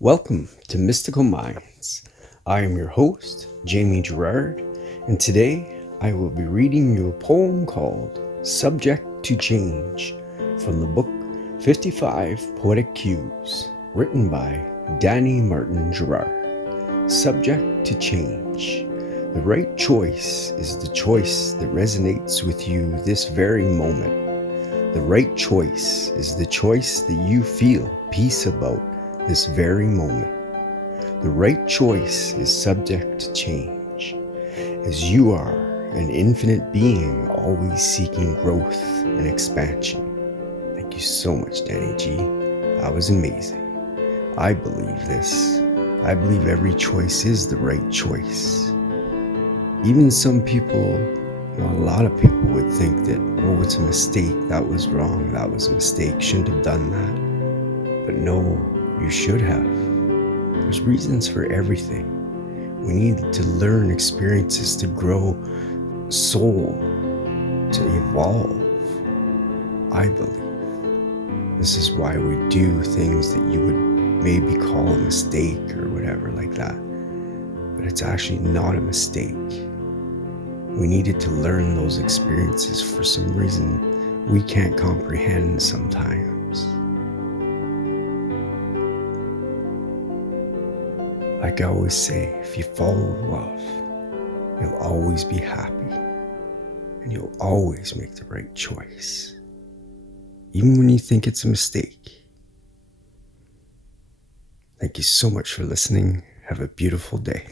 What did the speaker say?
Welcome to Mystical Minds. I am your host, Jamie Girard, and today I will be reading you a poem called Subject to Change from the book 55 Poetic Cues, written by Danny Martin Girard. Subject to change. The right choice is the choice that resonates with you this very moment. The right choice is the choice that you feel peace about this very moment. The right choice is subject to change, as you are an infinite being always seeking growth and expansion. Thank you so much, Danny G. That was amazing. I believe this. I believe every choice is the right choice. Even some people, a lot of people would think that, oh, it's a mistake, that was wrong, that was a mistake, shouldn't have done that. But no, you should have. There's reasons for everything. We need to learn experiences to grow soul, to evolve. I believe this is why we do things that you would maybe call a mistake or whatever like that. But it's actually not a mistake. We needed to learn those experiences for some reason we can't comprehend sometimes. Like I always say, if you follow love, you'll always be happy, and you'll always make the right choice, even when you think it's a mistake. Thank you so much for listening. Have a beautiful day.